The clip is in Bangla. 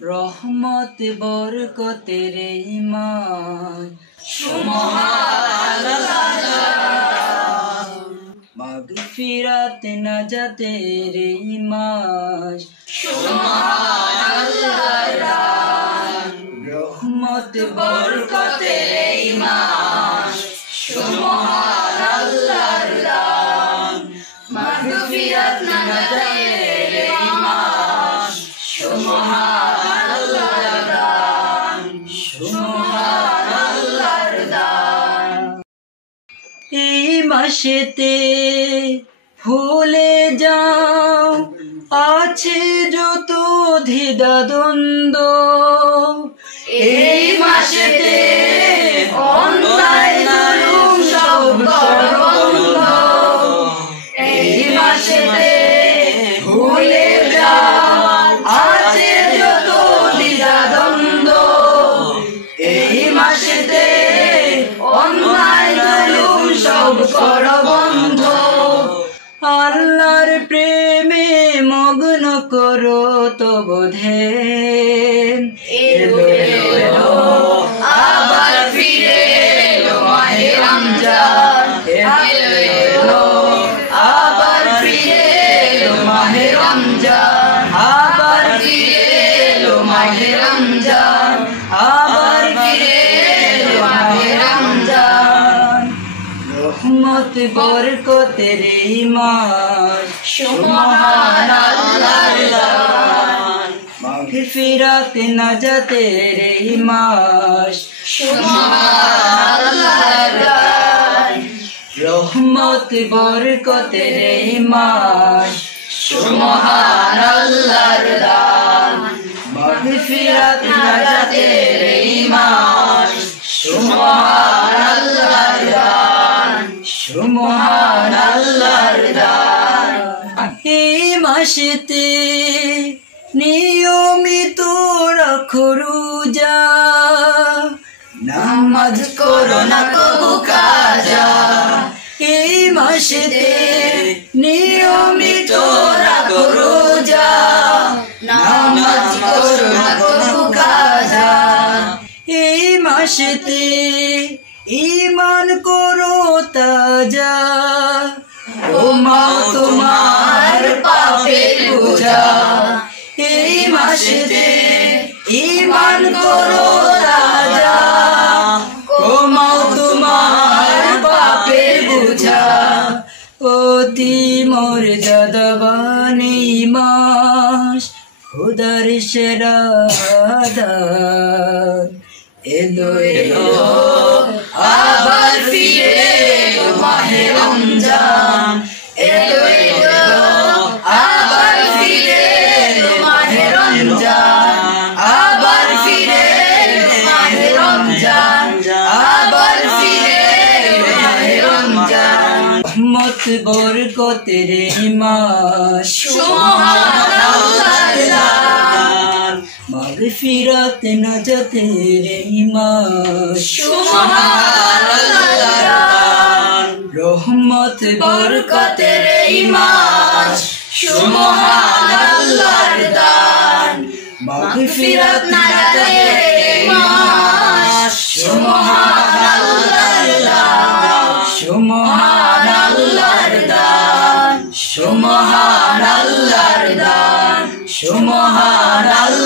রহমত বরকতের এই মাস সুমহান আল্লাহ, মাগফিরাত নাজাতের এই মাস সুমহান আল্লাহ, রহমত বরকতের এই মাস সুমহান আল্লাহ, মাগফিরাত নাজাতের এই মাস সুমহান আল্লাহ, সুমহান আল্লাহ। এই মাসেতে ভুলে যাও আছে যত দ্বিধা দ্বন্দ্ব, এই মাসেতে অন্যায় জুলুম সব করো বন্ধ, এই মাসেতে ভুলে যাও আছে যত দ্বিধা দ্বন্দ্ব, এই মাসেতে অন্যায় জুলুম সব করো বন্ধ, আল্লাহর প্রেমে মগ্ন করো তব ধ্যান। এলো এলো আবার ফিরে এলো মাহে রমজান, এলো এলো আবার ফিরে এলো মাহে রমজান, আবার ফিরে এলো মাহে রমজান, আবার ফিরে এলো মাহে রমজান, রহমত বরকতের এই মাস সুমহান আল্লাহর দান, মাগফিরাত নাজাতের এই মাস সুমহান আল্লাহর দান, রহমত বরকতের এই মাস সুমহান আল্লাহর দান, মাগফিরাত নাজাতের এই মাস সুমহান আল্লাহর দান, সুমহান আল্লাহর দান। এই মাসেতে নিয়মিত রাখো রোজা, নামাজ করো না কবু কাজা, এই মাসেতে নিয়মিত রাখো রোজা, নামাজ করো না কবু কাজা, এই মাসেতে ঈমান করো তাজা, ও মাও তোমার পাপের বোঝা, এই মাসেতে ঈমান করো তাজা, ও মাও তোমার পাপের বোঝা, অতি মর্যাদাবান এই মাস খোদার সেরা দান, এলো এলো আবার ফিরে এলো মাহে রমজান, এলো এলো আবার ফিরে এলো মাহে রমজান, আবার ফিরে এলো মাহে রমজান, আবার ফিরে এলো মাহে রমজান, রহমত বরকতের এই মাস সুমহান আল্লাহর দান, মাগফিরাত নাজাতের এই মাস সুমহান আল্লাহর দান, রহমত বরকতের এই মাস সুমহান আল্লাহর দান, মাগফিরাত নাজাতের এই মাস সুমহান আল্লাহর দান, সুমহান আল্লাহর দান, সুমহান আল্লাহর দান, সুমহান আল্লাহর